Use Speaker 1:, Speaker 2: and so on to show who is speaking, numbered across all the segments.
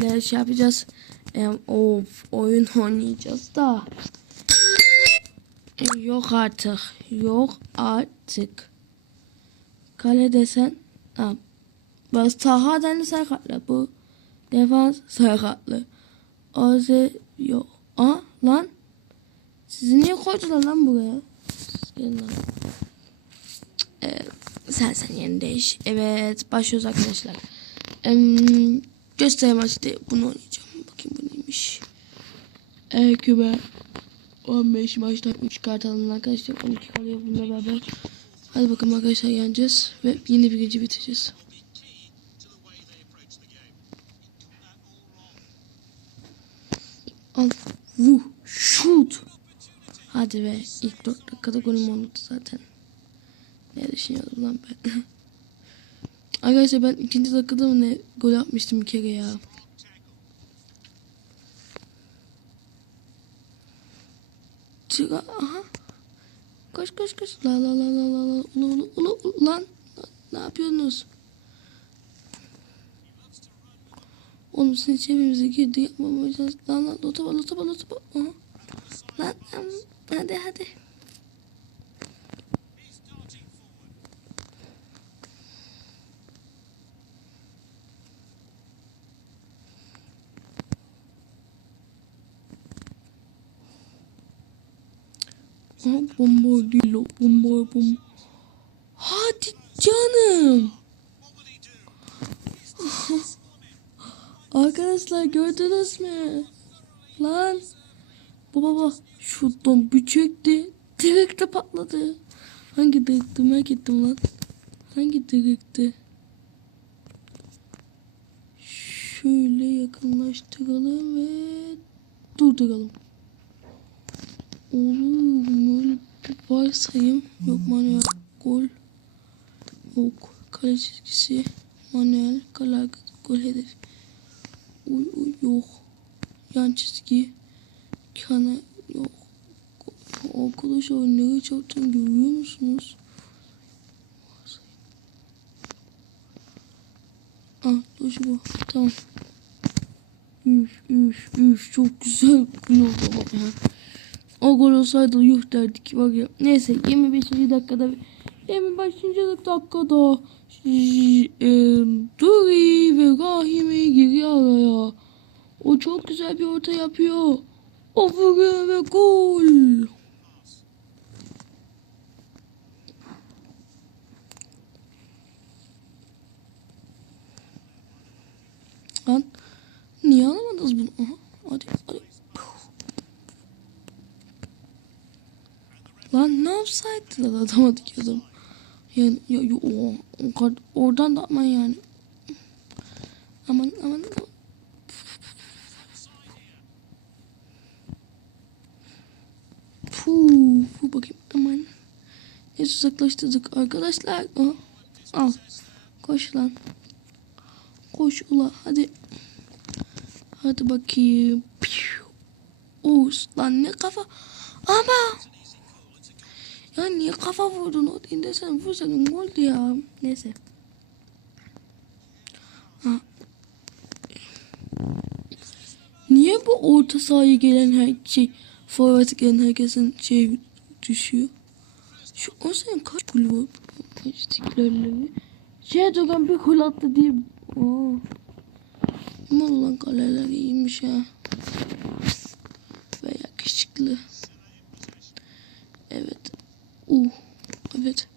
Speaker 1: ile şey yapacağız. E, of oyun oynayacağız da. E, yok artık. Yok artık. Kale desen. Ha. Bak Taha Deni sakatlı. Bu defans sakatlı. Oze yok. Aa lan. Sizi niye koydular lan buraya? Gelin lan. Ee, sen sen yerini değiş. Evet başlıyoruz arkadaşlar. Ee, göster maçta bunu oynayacağım. Bakayım bu neymiş. Ee, Kübe 15 maçtan 3 kart alın arkadaşlar. 12 kalıyor bununla beraber. Hadi bakalım arkadaşlar yeneceğiz. Ve yine birinci bitireceğiz. Al. Vuh. Şut. Hadi be. İlk 4 dakikada golüm oldu zaten. Ne düşünüyordum lan ben? Arkadaşlar ben ikinci dakikada mı ne gol atmıştım bir kere ya. Çık aha. Koş koş koş. La la la la la la. Ula ula ula ula. Lan. Ne yapıyorsunuz? Oğlum sizin çevremize girdi yapmamayacağız. Lan lan lotaba lotaba lotaba. Aha. Lan lan. Hadi hadi. Aha, bomba değil o. Bomba bomba. Hadi canım. Arkadaşlar gördünüz mü? Lan. Bu baba şuttan bir çekti. Direkte patladı. Hangi direkti merak ettim lan. Hangi direkti? Şöyle yakınlaştıralım ve durduralım. Oğlum öyle bir varsayım. Yok manuel gol. Yok kale çizgisi. Manuel kale gol hedef. Uy uy yok. Yan çizgi. Kana yok. Arkadaşlar nereye çarptım görüyor musunuz? Ah dur bu. Tamam. Üf üf üf çok güzel gol oldu ya. O gol olsaydı yuh derdik var ya. Neyse 25. dakikada 25. dakikada e, Duri ve Rahim'i giriyor araya. O çok güzel bir orta yapıyor. O vuruyor ve gol. Lan niye alamadınız bunu? Aha, hadi hadi. Ne yapsaydı da atamadık adam. Yani ya, ya o, o oradan da atma yani. Aman aman. Puh, puh bakayım aman. Neyse uzaklaştırdık arkadaşlar. Aha, al. Koş lan. Koş ula hadi. Hadi bakayım. Us lan ne kafa. Ama. Ya niye kafa vurdun? O değil sen vursaydın goldü ya. Neyse. Ha. Niye bu orta sahaya gelen her şey forvet gelen herkesin şey düşüyor? Şu o senin kaç golü var? İstiklalleri. Şey Dogan bir gol attı diye. Oo. Ulan kaleler iyiymiş ya. Ve yakışıklı. Uh. Evet.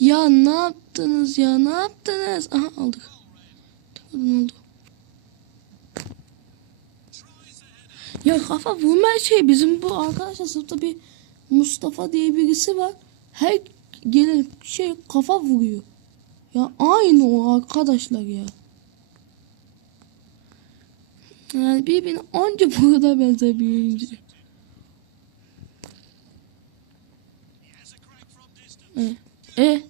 Speaker 1: Ya ne yaptınız ya? Ne yaptınız? Aha aldık. Takılın oldu. Ya kafa vurma şey bizim bu arkadaşlar sınıfta bir Mustafa diye birisi var. Her gelen şey kafa vuruyor. Ya aynı o arkadaşlar ya. Yani birbirine anca bu kadar benzer bir oyuncu. E, e.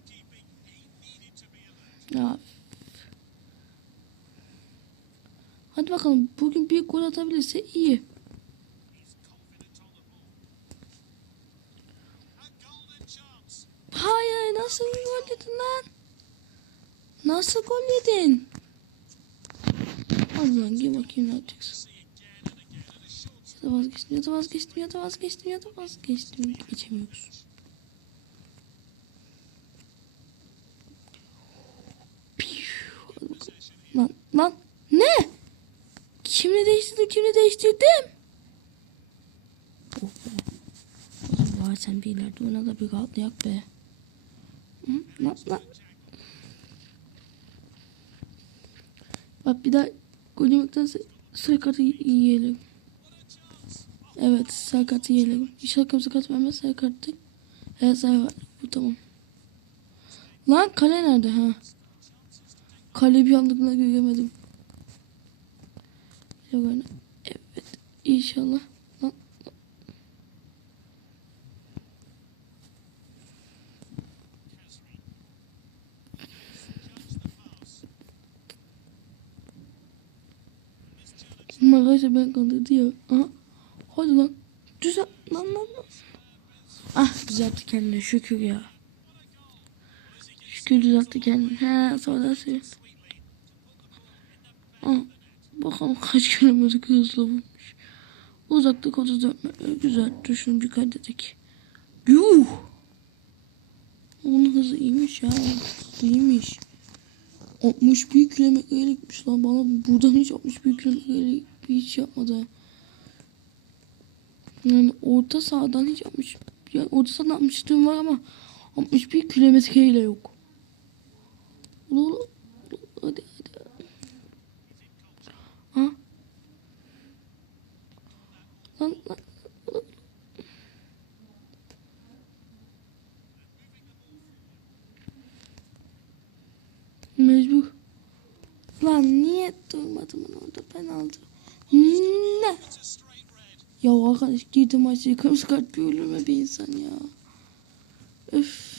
Speaker 1: Ya. Hadi bakalım bugün bir gol atabilirse iyi. Hayır nasıl gol yedin lan? Nasıl gol yedin? Gir lan gir bakayım ne yapacaksın. Ya da vazgeçtim ya da vazgeçtim ya da vazgeçtim ya da vazgeçtim. Geçemiyoruz. Piu. Hadi bakalım. Lan ne? Kimle değiştirdim kimle değiştirdim? Oh be. Var sen bir ileride oyna da bir rahatlayak be. Lan lan. Bak bir daha gol yemekten sarı kartı yiyelim. Evet sarı kartı yiyelim. İnşallah kırmızı kart vermez sarı kartı. Evet sarı var. Bu tamam. Lan kale nerede ha? Kale bir anlıkla göremedim. Evet inşallah. Arkadaşlar ben kandırdı ya. Aha. Hadi lan. Düzelt. Lan lan lan. Ah düzeltti kendini şükür ya. Şükür düzeltti kendini. He sonra söyle. Ah, bakalım kaç kilometre hızla bulmuş. Uzaklık 34 metre. Güzel. Düşünce kaydedik. Yuh. Onun hızı iyiymiş ya. İyiymiş. 61 kilometreyle gitmiş lan bana buradan hiç 61 kilometreyle hiç yapmadı. Yani orta sahadan hiç yapmış. Yani orta sahadan yapmışlığım var ama 61 kilometreyle yok. Ulu ulu. Hadi hadi. Ha? Lan lan. Mecbur. Lan niye durmadım ben orada ben aldım. Ne? Ya arkadaş girdi maçı kırmızı kart bir ölürme bir insan ya. Öf.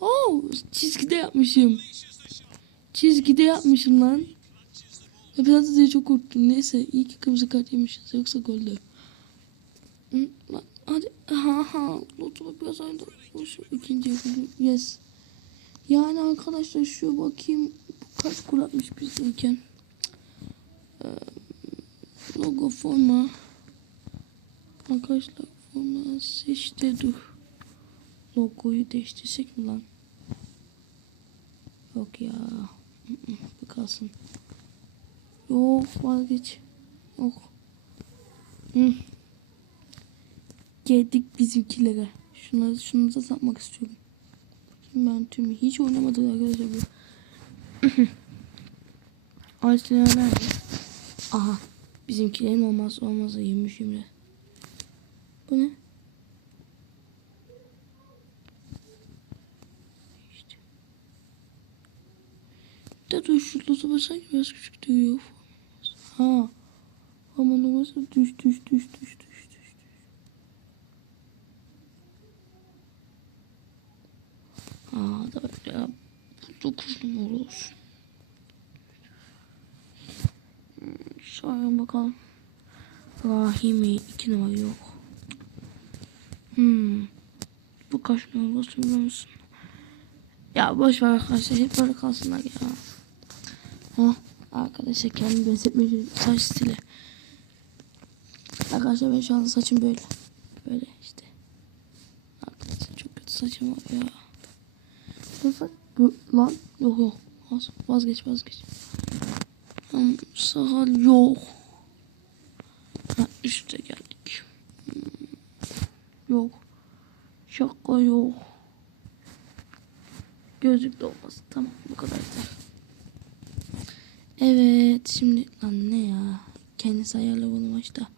Speaker 1: Oo çizgide yapmışım. Çizgide yapmışım lan. Ve biraz da çok korktum. Neyse iyi ki kırmızı kart yemişiz yoksa goldü. Hadi. Ha ha. Lotula biraz. Şu ikinci yapalım. Yes. Yani arkadaşlar şu bakayım kaç gol atmış bizdeyken. Ee, logo forma. Arkadaşlar forma seçti dur. Logoyu değiştirsek mi lan? Yok ya. Bu kalsın. Yok vazgeç. Yok. Hı. Geldik bizimkilere. Şunları, şunu da satmak istiyorum. Ben tüm hiç oynamadım arkadaşlar bu. Aha. Bizimkilerin olmazsa olmazsa 20 şimdi. Bu ne? İşte. De şu lozu sanki biraz küçük duruyor. Ha. Ama numarası düş düş düş düş düş düş. düş. Aa da ya. 9 numara olsun. Sonra bakalım. Rahimi 2 numara yok. Hmm. Bu kaç numara olsun biliyor musun? Ya boş ver arkadaşlar hep böyle kalsınlar ya. Ha arkadaşlar kendimi benzetmeyeceğim saç stili. Arkadaşlar ben şu anda saçım böyle. Böyle işte. Arkadaşlar çok kötü saçım var ya. Bu lan yok yok Vaz, vazgeç vazgeç. Hmm, sahal yok. Ha üste geldik. Hmm, yok. Şaka yok. Gözlük de olmasın. Tamam bu kadar. Evet şimdi lan ne ya? Kendisi ayarla bunu maçta.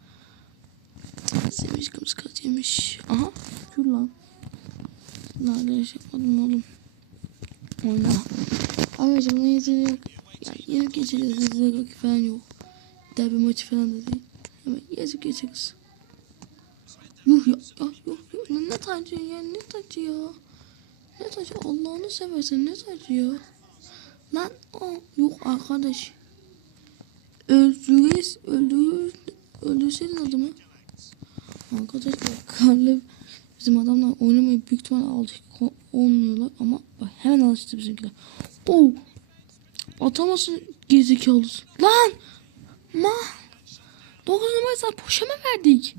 Speaker 1: Sevmiş kımız kart yemiş. Aha şükür lan. Şey yapmadım oğlum. Oyna. Arkadaşlar buna yetenek yeni geçeceğiz. Yetenek yok falan yok. Derbi maçı falan da değil. Hemen yazıp geçeriz. Yuh ya. ya yok yok. Ne, ne tacı ya? Ne tacı ya? Ne tacı? Allah'ını seversen ne tacı ya? Lan o yok arkadaş. Öldürüz, öldürüz, öldürseydin adamı. Arkadaşlar Karlı bizim adamlar oynamayı büyük ihtimalle alışık olmuyorlar ama hemen alıştı bizimkiler. Oo! Atamasın Gerizekalısı. Lan! Ma! 9 numarayı sana boşa mı verdik?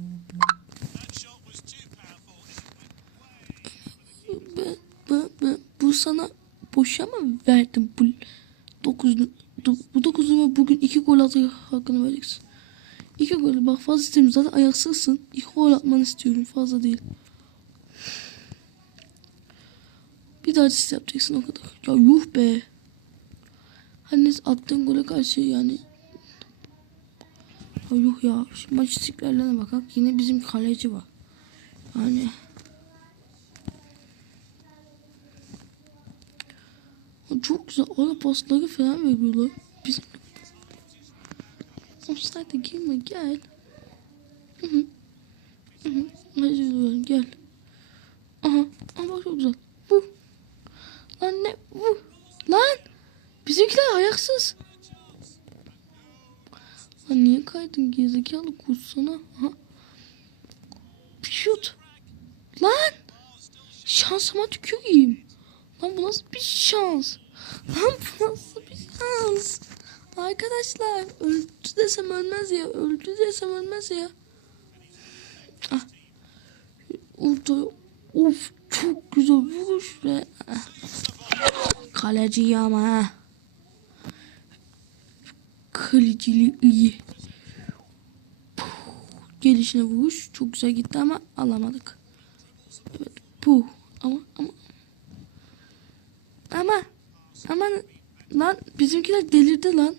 Speaker 1: Ben, ben, ben, bu sana boşa mı verdim bu 9 bu 9 numara bugün 2 gol atacak hakkını vereceksin. 2 gol bak fazla istemiyorum zaten ayaksızsın. 2 gol atmanı istiyorum fazla değil. Bir daha yapacaksın o kadar. Ya yuh be. Hani attığın gole karşı yani. Ya yuh ya. Şimdi maç istikrarlarına bakak. Yine bizim kaleci var. Yani. Ya Çok güzel. Orada pasları falan veriyorlar. Bizim. Offside'e girme gel. Hı hı. Hı gel. Aha. Bak çok güzel. Bu. Lan ne? Bu. Lan. Bizimkiler ayaksız. Lan niye kaydın gerizekalı kursana? Ha? Şut. Lan. Şansıma tüküreyim. Lan bu nasıl bir şans? Lan bu nasıl bir şans? Arkadaşlar öldü desem ölmez ya. Öldü desem ölmez ya. Ah. Of çok güzel vuruş ve ah. kaleci ama ha. Kaleciliği iyi. Gelişine vuruş çok güzel gitti ama alamadık. Evet puh ama ama ama ama lan bizimkiler delirdi lan.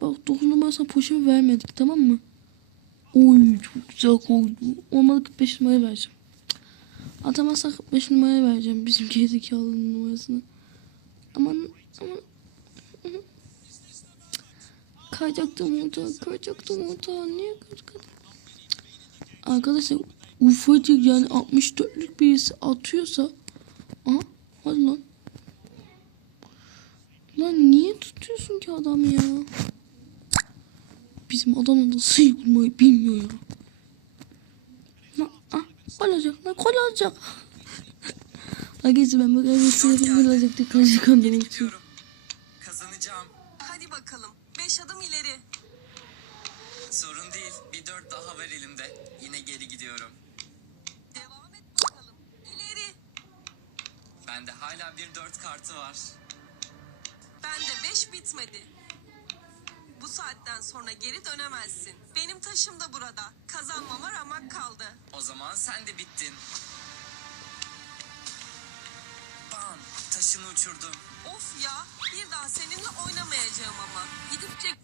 Speaker 1: Bak 9 numarasına poşemi vermedik tamam mı? Oy çok güzel koydu. Olmadı 45 numaraya vereceğim. Atamazsak 45 numaraya vereceğim bizim gerizekalı numarasını. Aman aman. Kayacaktım orada, kayacaktım orada. Niye kayacaktım? Arkadaşlar ufacık yani 64'lük birisi atıyorsa Aha hadi lan. Lan niye tutuyorsun ki adamı ya? Bizim adam da sıyı bulmayı bilmiyor ya. Lan ah gol olacak lan gol olacak. Arkadaşlar ben bu kadar gol olacak diye karşı
Speaker 2: Bam! Taşını uçurdum.
Speaker 3: Of ya. Bir daha seninle oynamayacağım ama. Gidip çek...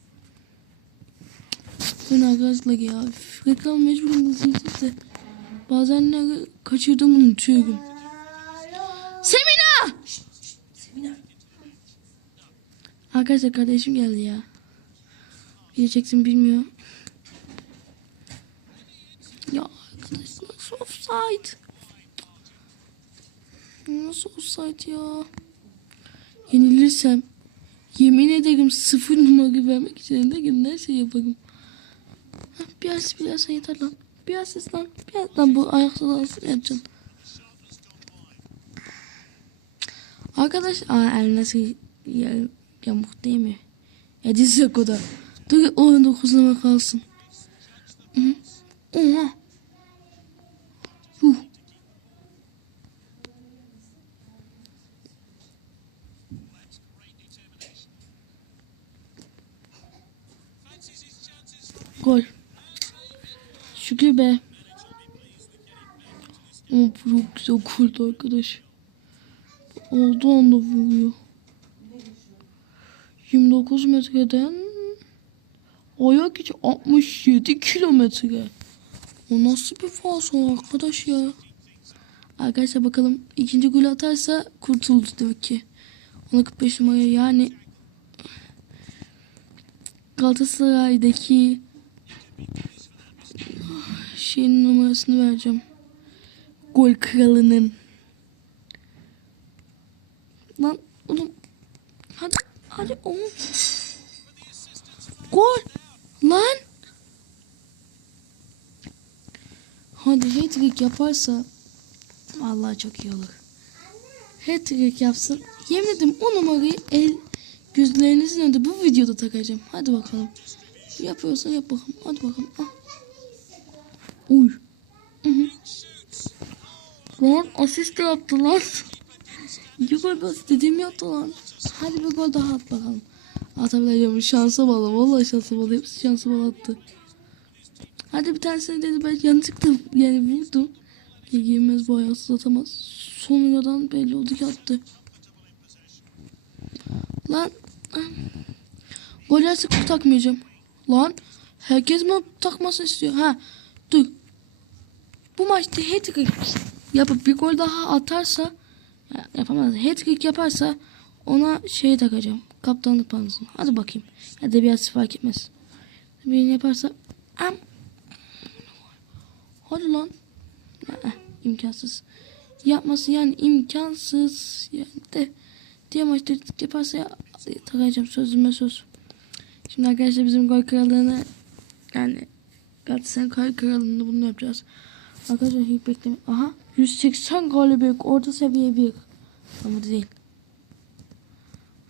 Speaker 1: Ben arkadaşlar ya reklam mecburum izleyeceğiz de bazen ne kaçırdığımı unutuyorum. Semina! Arkadaşlar kardeşim geldi ya. Bileceksin bilmiyor. Ya arkadaş nasıl offside? Nasıl offside ya? Yenilirsem yemin ederim sıfır numara vermek için elinden her şey yaparım. Hah, Bir asist bir asist yeter lan. Bir asist lan. Bir asist lan bu ayakta da yapacaksın. Arkadaş aa el nasıl ya, yamuk değil mi? Ya dizecek o da. Dur o 9 numara kalsın. Hı -hı. Oha. Yuh. Gol. Şükür be. Ama çok güzel kurdu arkadaş. Olduğu anda vuruyor. 29 metreden ayak içi 67 kilometre. O nasıl bir fason arkadaş ya? Arkadaşlar bakalım ikinci gol atarsa kurtuldu demek ki. Ona 45 numaraya yani Galatasaray'daki şeyin numarasını vereceğim. Gol kralının. Lan oğlum. Hadi hadi oğlum. Gol. Lan. Hadi hat-trick yaparsa vallahi çok iyi olur. Hat-trick yapsın. Yemin ederim o numarayı el Gözlerinizin önünde bu videoda takacağım. Hadi bakalım. Yapıyorsan yap bakalım. Hadi bakalım. Ah. Uy. Lan asist de yaptı lan. İki gol bas dediğimi yaptı lan. Hadi bir gol daha at bakalım. Atabileceğim şansa bağlı. Vallahi şansa bağlı. Hepsi şansa bağlı attı. Hadi bir tanesini dedi ben yanlışlıkla yani vurdum. Girmez bu ayaksız atamaz. Sonradan belli oldu ki attı. Lan. Gol yerse takmayacağım. Lan. Herkes mi takmasını istiyor? Ha. Dur. Bu maçta hat-trick yapıp bir gol daha atarsa ya yapamaz. Hat-trick yaparsa ona şey takacağım. Kaptanlık panosunu. Hadi bakayım. Biraz fark etmez. Birini yaparsa am. Hadi lan. Aa, imkansız. Yapması yani imkansız. Yani de diye maçta yaparsa ya, takacağım sözüme söz. Şimdi arkadaşlar bizim gol krallığını yani Galatasaray gol krallığında bunu yapacağız. Arkadaşlar hiç bekleme. Aha 180 galibiyet orta seviye bir. Ama değil.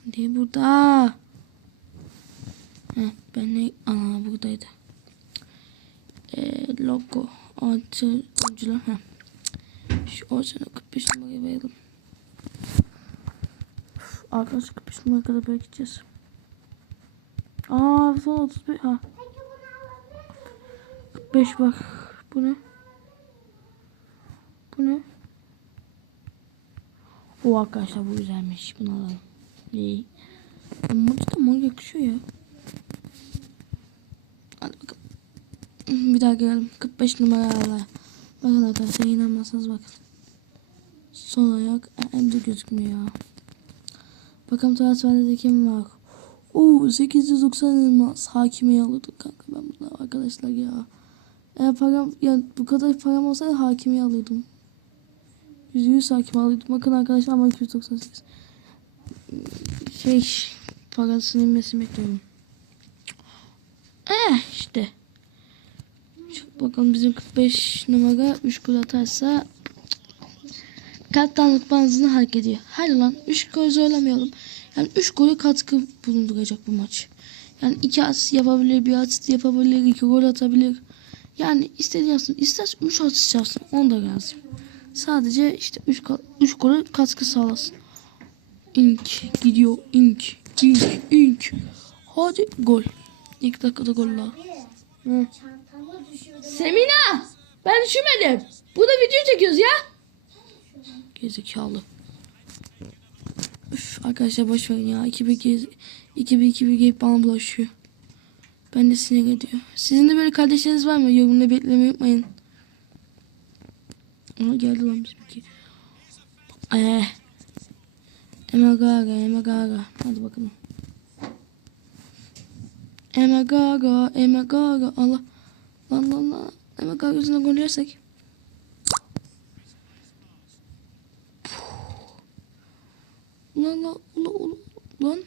Speaker 1: Değil burada. Heh, ben ne? Ana buradaydı. Ee, logo. Artı oyuncular. Heh. Şu orijinal 45 numarayı verelim. Arkadaşlar 45 numaraya kadar böyle gideceğiz. Aa son 31. Ha. 45 bak. Bu ne? Bu? O arkadaşlar bu güzelmiş. Bunu alalım. İyi. Ama da mor yakışıyor ya. Hadi bakalım. Bir daha gelelim. 45 numaralı. Bakın arkadaşlar inanmazsanız bakın. Sol ayak hem de gözükmüyor. Bakalım transferde kim var. Oo 890 elmas. Hakimiye alırdık kanka ben bunu arkadaşlar ya. Eğer param yani bu kadar param olsaydı hakimiye alırdım. %100 hakim alırdım. Bakın arkadaşlar ama 298. Şey parasının inmesini bekliyorum. Eh işte. Şu, bakalım bizim 45 numara 3 gol atarsa kaptanlık bandını hak ediyor. Hadi lan 3 gol zorlamayalım. Yani 3 golü katkı bulunduracak bu maç. Yani 2 asist yapabilir, bir asist yapabilir, 2 gol atabilir. Yani istediği yapsın. İsterse 3 asist yapsın. Onu da lazım. Sadece işte 3 3 golü katkı sağlasın. İnk gidiyor. ink ink ink. Hadi gol. İlk dakikada gol daha. Hı. Semina! Ben düşürmedim. Burada video çekiyoruz ya. Gezekalı. Üf, arkadaşlar boş verin ya. 2 bir gez 2 bir 2 bir gelip bana bulaşıyor. Ben de sinir ediyor. Sizin de böyle kardeşleriniz var mı? Yorumda beklemeyi unutmayın. Aa, geldi lan bizimki. Eee. Emagaga, Emagaga. Hadi bakalım. Emagaga, Emagaga. Allah. Lan lan lan. Emagaga yüzünden gol yersek. Lan lan lan lan. lan.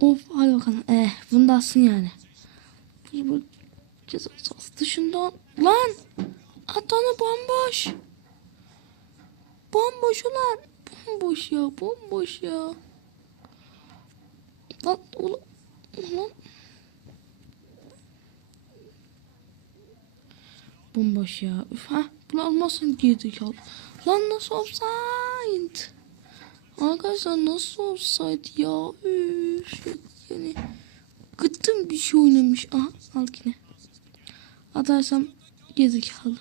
Speaker 1: Of hadi bakalım. Eh bunu da alsın yani. Bu ceza sahası dışından. Lan. Atanı bomboş. Bomboş ulan. Bomboş ya bomboş ya. Lan ulan. Ulan. Bomboş ya. Üf, ha bunu almazsan girdik ya. Lan nasıl offside? Arkadaşlar nasıl offside ya? Üf, yani gıttım bir şey oynamış. Aha al yine. Atarsam gezikalı.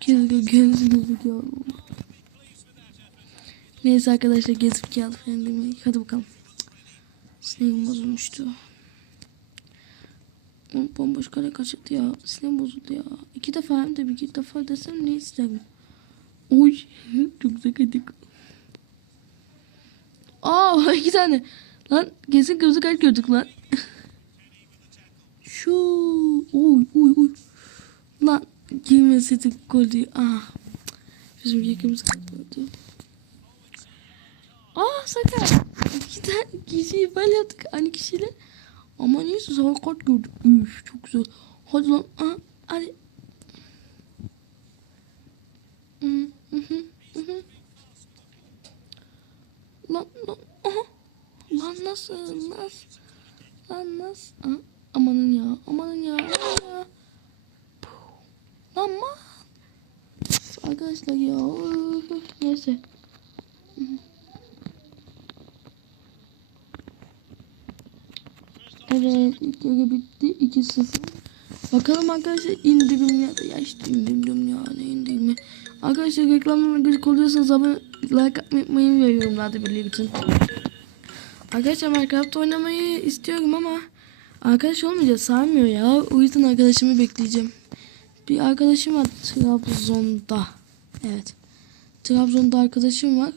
Speaker 1: Gezikalı gezikalı. Neyse arkadaşlar gezikalı falan demeyi. Hadi bakalım. Sinirim bozulmuştu. Bomboş kare kaçırdı ya. Sinirim bozuldu ya. İki defa hem de bir iki defa desem ne isterim. Oy. Çok güzel kadık. Aa iki tane. Lan kesin kırmızı kart gördük lan. Şu oy oy oy. Lan girmeseydi gol değil. Ah. Bizim kart gördü. Aa sakar. İki tane kişiyi böyle yaptık aynı kişiyle. Ama neyse sarı kart gördük. Üf çok güzel. Hadi lan. Aa, hadi. Hı hı hı lan lan. Aha. Lan nasıl nasıl? Lan nasıl? Aa, amanın ya amanın ya. amanın ya. Puh. Lan man. Arkadaşlar ya. Neyse. Evet yarı bitti 2-0. Bakalım arkadaşlar indirim ya da ya işte indirim ya ne indirimi. Arkadaşlar reklamlarına gıcık oluyorsanız abone like atmayı unutmayın ve yorumlarda belirtin. Arkadaşlar Minecraft oynamayı istiyorum ama arkadaş olmayacak sarmıyor ya. O yüzden arkadaşımı bekleyeceğim. Bir arkadaşım var Trabzon'da. Evet. Trabzon'da arkadaşım var.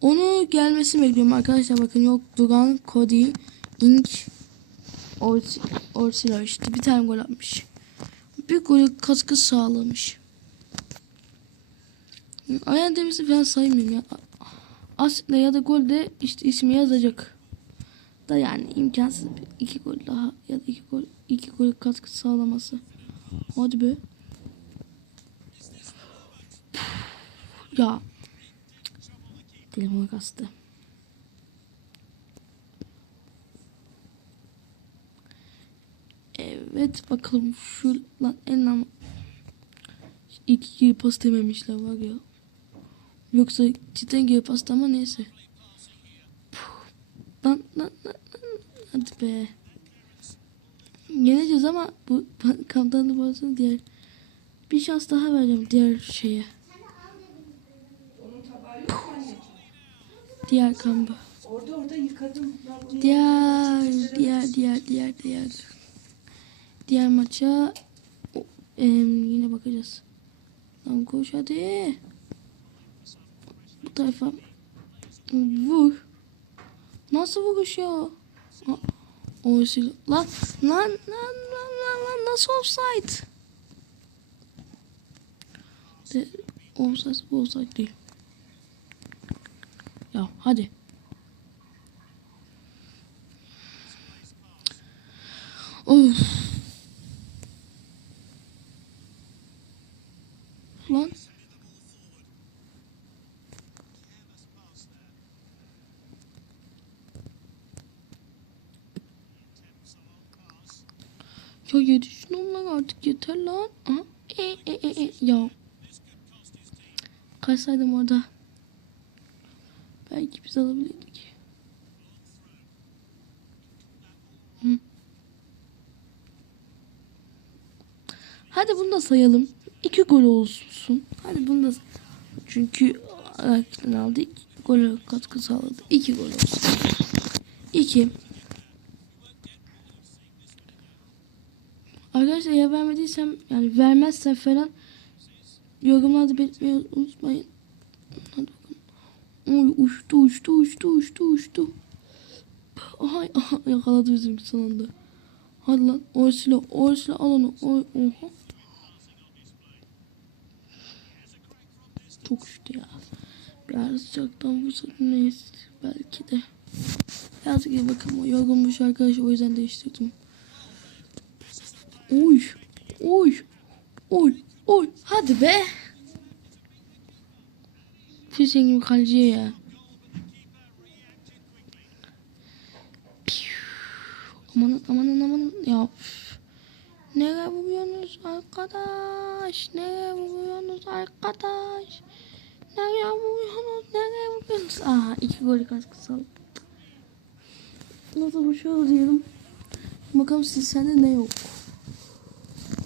Speaker 1: Onu gelmesini bekliyorum arkadaşlar. Bakın yok Duran, Cody, Ink, Orsila işte bir tane gol atmış. Bir gol katkı sağlamış. Ayağın temizliği falan saymıyorum ya. Asla ya da gol de işte ismi yazacak. Da yani imkansız bir iki gol daha ya da iki gol iki gol katkı sağlaması. Hadi be. Ya. Dilim kastı. Evet bakalım şu lan en ama iki gibi pas dememişler var ya. Yoksa cidden gibi pasta ama neyse. Puh. Lan lan. Be. Yeneceğiz ama bu kaptanlı bazı diğer bir şans daha vereceğim diğer şeye. Diğer kampı.
Speaker 4: Orada orada yıkadım.
Speaker 1: Diğer, diğer, diğer, diğer, diğer. Diğer maça em, yine bakacağız. Tamam koş hadi. Bu tarafa. Vur. Nasıl vuruş ya? Ha, O sil- Lan, lan, lan, lan, lan, lan, nasıl offside? De, offside, bu offside değil. Ya hadi. Of. Lan. Ya yetişin onlar artık yeter lan. Aha. E, e, e, e. Ya. Kaçsaydım orada. Belki biz alabilirdik. Hadi bunu da sayalım. İki gol olsun. Hadi bunu da Çünkü Arak'tan aldık. Gol katkı sağladı. İki gol olsun. İki. Arkadaşlar ya vermediysem yani vermezsem falan yorumlarda belirtmeyi unutmayın. Hadi bakalım. Oy uçtu uçtu uçtu uçtu uçtu. Ay aha, yakaladı bizim sonunda. Hadi lan Orsila Orsila al onu. Oy, oha. Çok uçtu ya. Biraz sıcaktan vursa neyse belki de. Yazık ya bakın o yorgunmuş arkadaş o yüzden değiştirdim. Oy. Oy. Oy. Oy. Hadi be. Füsen gibi kaleciye ya. Amanın amanın amanın. Ya. Nereye vuruyorsunuz arkadaş? Nereye vuruyorsunuz arkadaş? Nereye vuruyorsunuz? Nereye vuruyorsunuz? Aha iki gol katkısı aldım. Nasıl bir şey diyelim. Bakalım siz sende ne yok.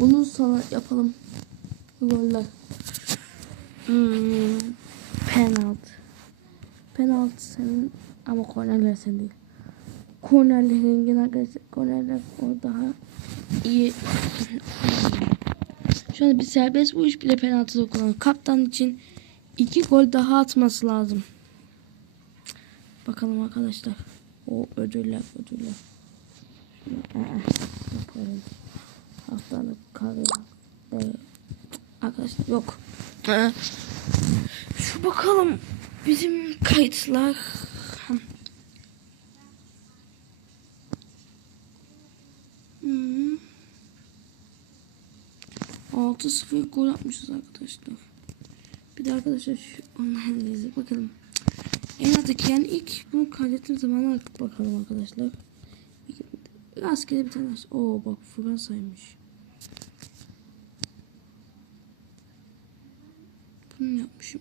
Speaker 1: Onu sana yapalım. Goller. Hmm, penaltı. Penaltı senin ama kornerler senin değil. Kornerlerin yine arkadaşlar kornerler o daha iyi. Şu anda bir serbest vuruş bir de penaltı da kullanıyor. Kaptan için iki gol daha atması lazım. Bakalım arkadaşlar. O ödüller ödüller. Aa, yapalım. Haftalık kahve. Arkadaşlar yok. Şu bakalım bizim kayıtlar. Hmm. 6-0 gol atmışız arkadaşlar. Bir de arkadaşlar şu izle bakalım. En alttaki yani ilk bunu kaydettiğim zamana bakalım arkadaşlar. Rastgele bir tane. Oo bak Fransa'ymış. Bunu yapmışım.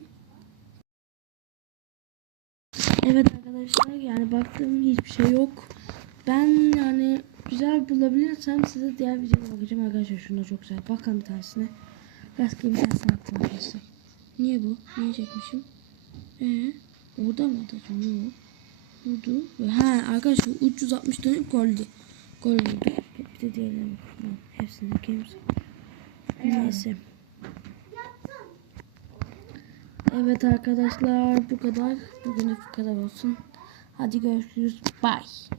Speaker 1: Evet arkadaşlar yani baktığım hiçbir şey yok. Ben yani güzel bulabilirsem size diğer videoya bakacağım arkadaşlar. Şunda çok güzel. Bakın bir tanesine. Rastgele bir tanesine attım arkadaşlar. Niye bu? Niye çekmişim? Ee, orada mı atacağım? Yok. Vurdu. Ha arkadaşlar 360 dönüp goldü. Gol oldu. Bir de diğerlerine bakalım. Hepsini games. Neyse. Evet arkadaşlar bu kadar. Bugünlük bu kadar olsun. Hadi görüşürüz. Bye.